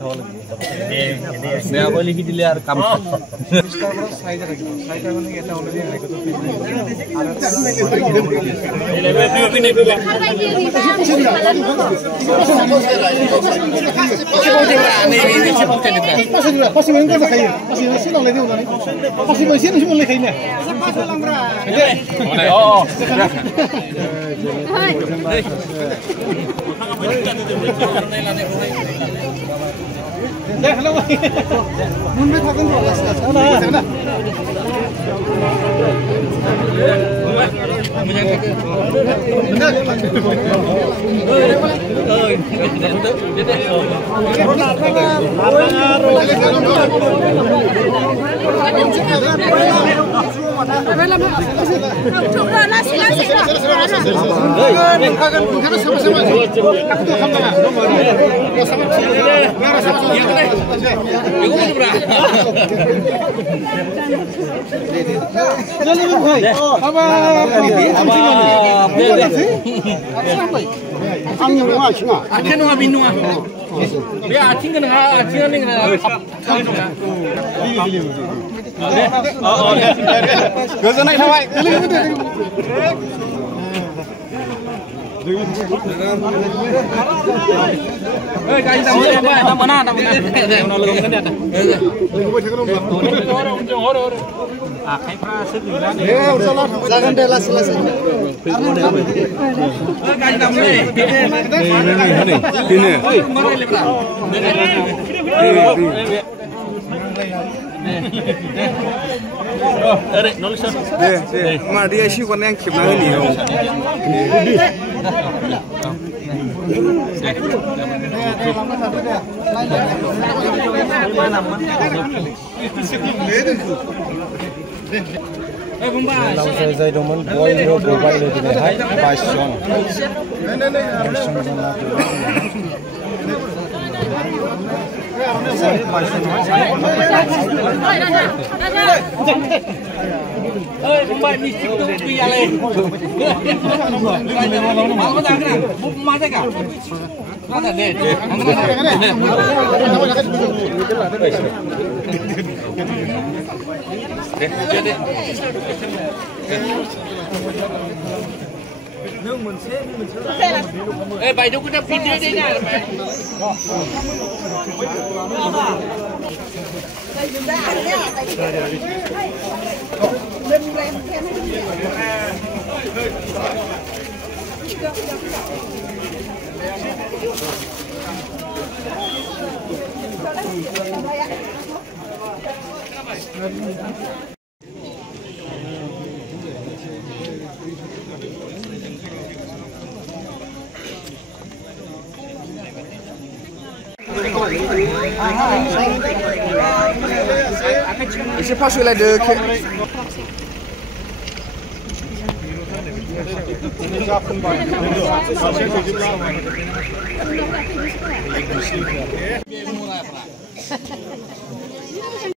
খাওয়া লাগবে মেয়া বলে কি দিলে আর কাম সাইডে রাখবো সাইডে মানে এটা অলরেডি রাখো তো गोजोननाय थाबाय जागोन दे लासै लासै मा dia isi warna yang kibna ini langsung saya domen boy lo boy lo ini hai passion Kumbai mistik tu biar leh. Apa dah kena? Mana kah? Mana deh? Bài đâu có đập phim đây nè. Isi pas wilayah deket.